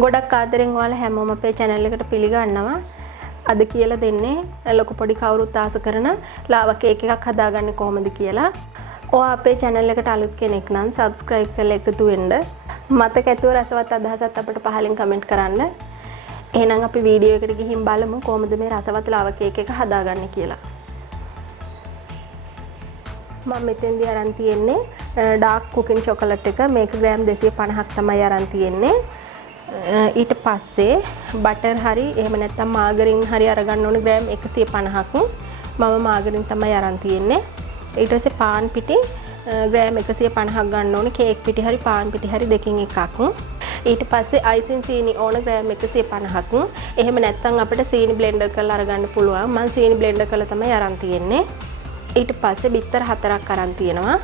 ගොඩක් ආදරෙන් ඔයාලා හැමෝම අපේ channel එකට පිළිගන්නවා. අද කියලා දෙන්නේ ලොකු පොඩි කවුරුත් ආස කරන ලාවා කේක් එකක් හදාගන්නේ කොහොමද කියලා. ඔයා අපේ channel එකට අලුත් කෙනෙක් නම් subscribe කරලා එකතු වෙන්න. මතක ඇතුව රසවත් අදහසක් අපිට පහලින් comment කරන්න. එහෙනම් අපි වීඩියෝ එකට ගිහින් බලමු කොහොමද මේ රසවත් ලාවා කේක් එක හදාගන්නේ කියලා. මම මෙතෙන්දී අරන් තියෙන්නේ dark cooking chocolate එක. මේක ග්‍රෑම් 250ක් තමයි අරන් තියෙන්නේ. ඊට පස්සේ බටර් හරි එහෙම නැත්නම් මාගරින් හරි අරගන්න ඕනේ ග්‍රෑම් 150ක්. මම මාගරින් තමයි අරන් තියෙන්නේ. ඊට පස්සේ පාන් පිටි ග්‍රෑම් 150ක් ගන්න ඕනේ. කේක් පිටි හරි පාන් පිටි හරි දෙකකින් එකක්. ඊට පස්සේ අයිසින් සීනි ඕන ග්‍රෑම් 150ක්. එහෙම නැත්නම් අපිට සීනි බ්ලෙන්ඩර් කරලා අරගන්න පුළුවන්. මම සීනි බ්ලෙන්ඩර් කරලා තමයි අරන් තියෙන්නේ. ඊට පස්සේ බිත්තර 4ක් අරන් තියෙනවා.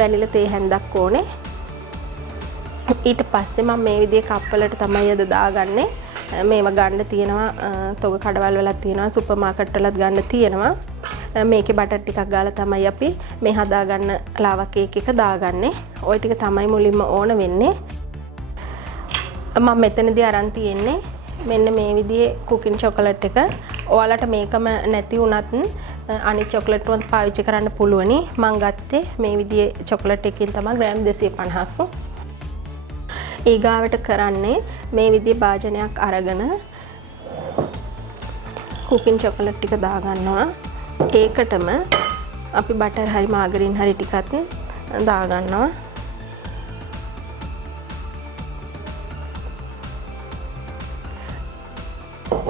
වැනිලා තේ හැන්දක් ඕනේ. ඊට පස්සේ මම මේ විදිහේ කප් වලට තමයි අද දාගන්නේ. මේවා ගන්න තියෙනවා තොග කඩවල් වලත් තියෙනවා සුපර් මාකට් වලත් ගන්න තියෙනවා. මේකේ බටර් ටිකක් ගාලා තමයි අපි මේ හදාගන්න ලාවා කේක් එක දාගන්නේ. ওই ටික තමයි මුලින්ම ඕන වෙන්නේ. මම මෙතනදී අරන් තියෙන්නේ මෙන්න මේ විදිහේ cooking chocolate එක. ඔයාලට මේකම නැති වුණත් අනිත් chocolate වලත් පාවිච්චි කරන්න පුළුවනි. මම ගත්තේ මේ විදිහේ chocolate එකකින් තමයි ග්‍රෑම් 250ක්. ඊගාවට කරන්නේ මේ විදිහේ භාජනයක් අරගෙන cooking chocolate ටික දාගන්නවා. ඒකටම අපි බටර් හරි මාගරින් හරි ටිකක් දාගන්නවා.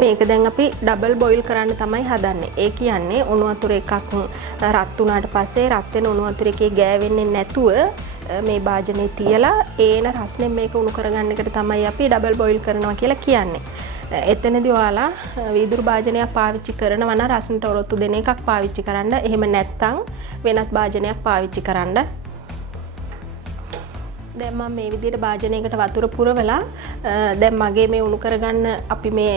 මේක දැන් අපි ඩබල් බොයිල් කරන්න තමයි හදන්නේ. ඒ කියන්නේ උණු වතුර එකක් රත් වුණාට පස්සේ රත් වෙන උණු වතුර එකේ ගෑවෙන්නේ නැතුව මේ භාජනේ තියලා ඒන රස්නේ මේක උණු කරගන්න එකට තමයි අපි ඩබල් බොයිල් කරනවා කියලා කියන්නේ. එතනදී ඔයාලා වීදුරු භාජනයක් පාවිච්චි කරනවා නම් රස්නට ඔරොත්තු දෙන එකක් පාවිච්චි කරන්න. එහෙම නැත්නම් වෙනත් භාජනයක් පාවිච්චි කරන්න. දැන් මම මේ විදිහට භාජනයකට වතුර පුරවලා දැන් මගේ මේ උණු කරගන්න අපි මේ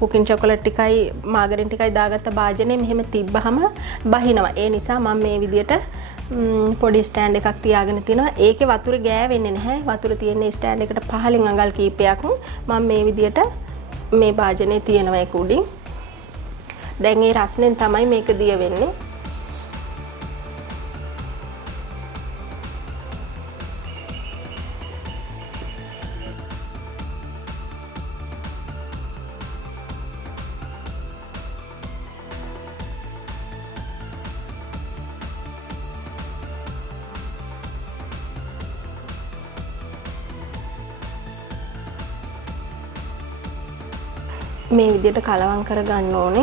cooking chocolate ටිකයි මාගරින් ටිකයි දාගත්ත භාජනේ මෙහෙම තිබ්බහම බහිනවා. ඒ නිසා මම මේ විදිහට පොඩි ස්ටෑන්ඩ් එකක් තියාගෙන තිනවා. ඒකේ වතුර ගෑවෙන්නේ නැහැ. වතුර තියෙන ස්ටෑන්ඩ් එකට පහලින් අඟල් කීපයක් මම මේ විදිහට මේ භාජනේ තියනවා ඒක උඩින්. දැන් මේ රස්නෙන් තමයි මේක දිය වෙන්නේ. මේ විදිහට කලවම් කරගන්න ඕනේ.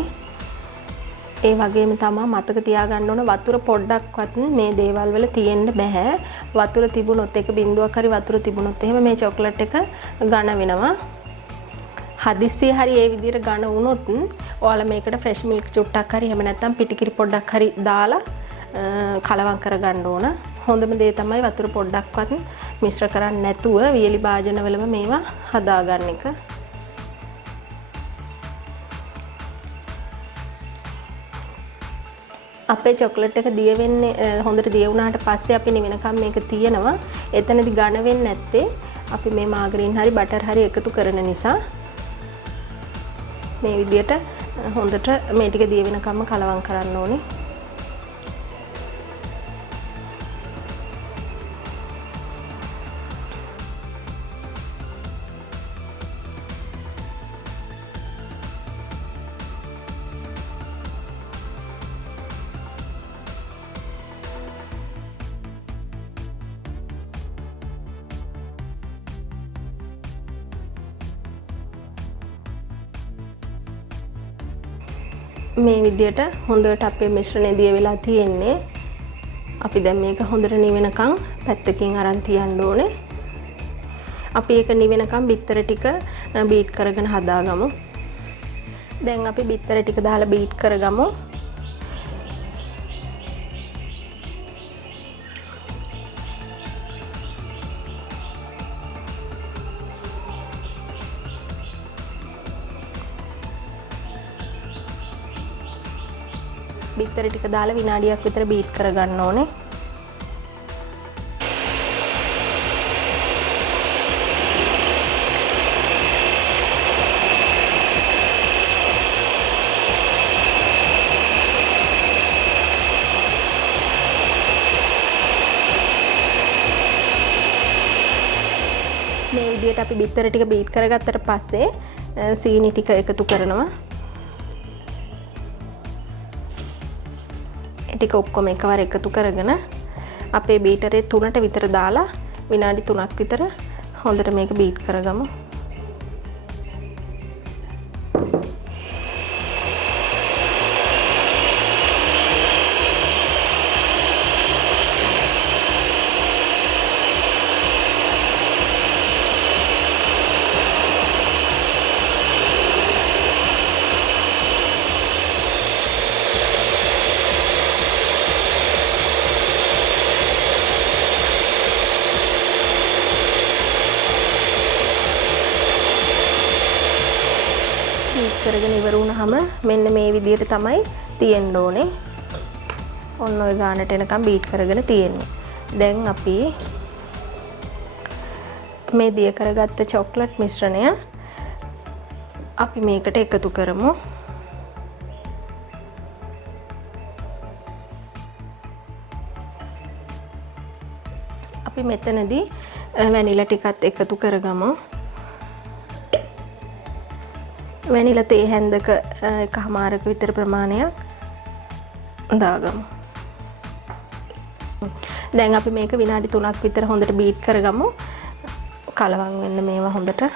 ඒ වගේම තමයි මතක තියාගන්න ඕන වතුර පොඩ්ඩක්වත් මේ දේවල් වල තියෙන්න බෑ. වතුර තිබුණොත් එක බිඳුවක් හරි වතුර තිබුණොත් එහෙම මේ චොක්ලට් එක ඝන වෙනවා. හදිස්සිය හරි ඒ විදිහට ඝන වුණොත් ඔයාලා මේකට ෆ්‍රෙෂ් මිල්ක් චුට්ටක් හරි එහෙම නැත්නම් පිටිකිරි පොඩ්ඩක් හරි දාලා කලවම් කරගන්න ඕන. හොඳම දේ තමයි වතුර පොඩ්ඩක්වත් මිශ්‍ර කරන්නේ නැතුව වියලි භාජන වලම මේවා හදාගන්න එක. අපේ චොක්ලට් එක දිය වෙන්නේ හොඳට දිය වුණාට පස්සේ අපි නිවෙනකම් මේක තියනවා. එතනදී ඝන වෙන්නේ නැත්තේ අපි මේ මාගරින් හරි බටර් හරි එකතු කරන නිසා. මේ විදිහට හොඳට මේ ටික දිය වෙනකම්ම කලවම් කරන්න ඕනේ. මේ විදිහට හොඳට අපේ මිශ්‍රණය දිය වෙලා තියෙන්නේ. අපි දැන් මේක හොඳට නිවෙනකම් පැත්තකින් අරන් තියන්න ඕනේ. අපි ඒක නිවෙනකම් බිත්තර ටික බීට් කරගෙන හදාගමු. දැන් අපි බිත්තර ටික දාලා බීට් කරගමු. බිත්තර ටික දාලා විනාඩියක් විතර බීට් කරගන්න ඕනේ. විදිහට අපි බිත්තර ටික බීට් කරගත්තට පස්සේ සීනි ටික එකතු කරනවා. ඒ ටික ඔක්කොම එකවර එකතු කරගෙන අපේ බීටරේ 3ට විතර දාලා විනාඩි 3ක් විතර හොඳට මේක බීට් කරගමු. කරගෙන ඉවර වුණාම මෙන්න මේ විදිහට තමයි තියෙන්න ඕනේ. ඔන්න ඔය ගානට එනකම් බීට් කරගෙන තියෙන්නේ. දැන් අපි මේ දිය කරගත්ත චොක්ලට් මිශ්‍රණය අපි මේකට එකතු කරමු. අපි මෙතනදී වැනිලා ටිකත් එකතු කරගමු. වැනිලා තේ හැන්දක එකමාරක විතර ප්‍රමාණයක් දාගමු. දැන් අපි මේක විනාඩි 3ක් විතර හොඳට බීට් කරගමු. කලවම් වෙන්න මේවා හොඳට.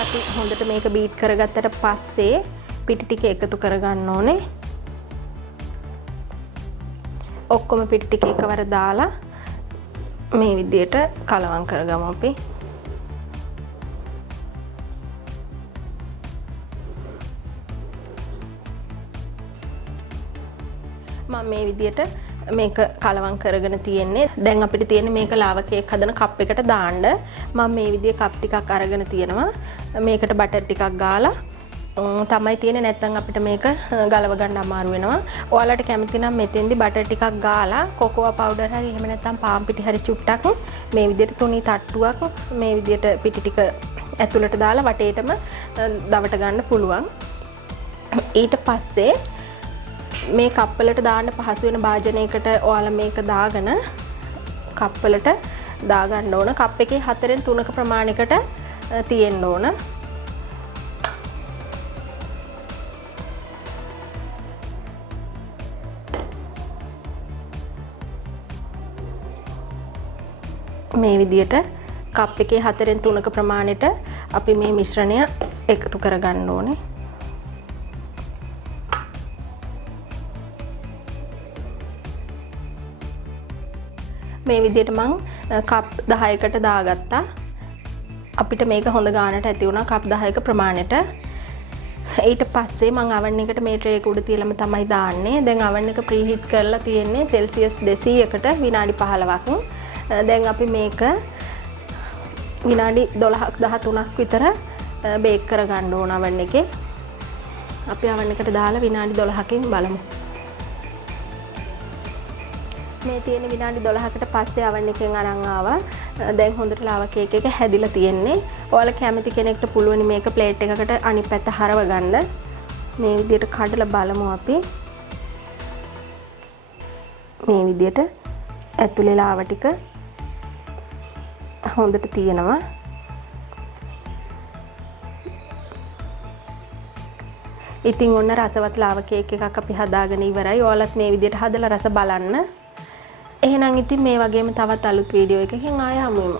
අපි හොඳට මේක බීට් කරගත්තට පස්සේ පිටි ටික එකතු කරගන්න ඕනේ. ඔක්කොම පිටි ටික එකවර දාලා මේ විදිහට කලවම් කරගමු අපි. මම මේ විදිහට මේක කලවම් කරගෙන තියෙන්නේ. දැන් අපිට තියෙන්නේ මේක ලාවා කේක් හදන කප් එකට දාන්න. මම මේ විදිහේ කප් ටිකක් අරගෙන තියෙනවා. මේකට බටර් ටිකක් ගාලා තමයි තියෙන්නේ. නැත්නම් අපිට මේක ගලව ගන්න අමාරු වෙනවා. ඔයාලට කැමති නම් මෙතෙන්දි බටර් ටිකක් ගාලා කොකෝවා පවුඩර් හරි එහෙම නැත්නම් පාන් පිටි හරි චුට්ටක් මේ විදිහට තුනී තට්ටුවක් මේ විදිහට පිටි ටික ඇතුළට දාලා වටේටම දවට ගන්න පුළුවන්. ඊට පස්සේ මේ කප් වලට දාන්න පහසු වෙන භාජනයකට ඔයාලා මේක දාගෙන කප් වලට දාගන්න ඕන. කප් එකේ 4න් 3ක ප්‍රමාණයකට තියෙන්න ඕන. මේ විදිහට කප් එකේ 4න් 3ක ප්‍රමාණයට අපි මේ මිශ්‍රණය එකතු කරගන්න ඕනේ. මේ විදිහට මම කප් 10කට දාගත්තා. අපිට මේක හොඳ ගානට ඇති වුණා කප් 10ක ප්‍රමාණයට. ඊට පස්සේ මම oven එකට මේ ට්‍රේ එක උඩ තියලම තමයි දාන්නේ. දැන් oven එක ප්‍රීහීට් කරලා තියෙන්නේ සෙල්සියස් 200කට විනාඩි 15ක්. දැන් අපි මේක විනාඩි 12ක් 13ක් විතර බේක් කරගන්න ඕන oven එකේ. අපි oven එකට දාලා විනාඩි 12කින් බලමු. මේ තියෙන විනාඩි 12කට පස්සේ oven එකෙන් අරන් ආවා. දැන් හොඳට ලාවා කේක් එක හැදිලා තියෙන්නේ. ඔයාලා කැමති කෙනෙක්ට පුළුවන් මේක ප්ලේට් එකකට අනිත් පැත්ත හරව ගන්න. මේ විදිහට කඩලා බලමු අපි. මේ විදිහට ඇතුලේ ලාවා ටික හොඳට තියෙනවා. ඉතින් ඔන්න රසවත් ලාවා කේක් එකක් අපි හදාගෙන ඉවරයි. ඔයාලත් මේ විදිහට හදලා රස බලන්න. එහෙනම් ඉතින් මේ වගේම තවත් අලුත් වීඩියෝ එකකින් ආයෙ හමු වෙමු.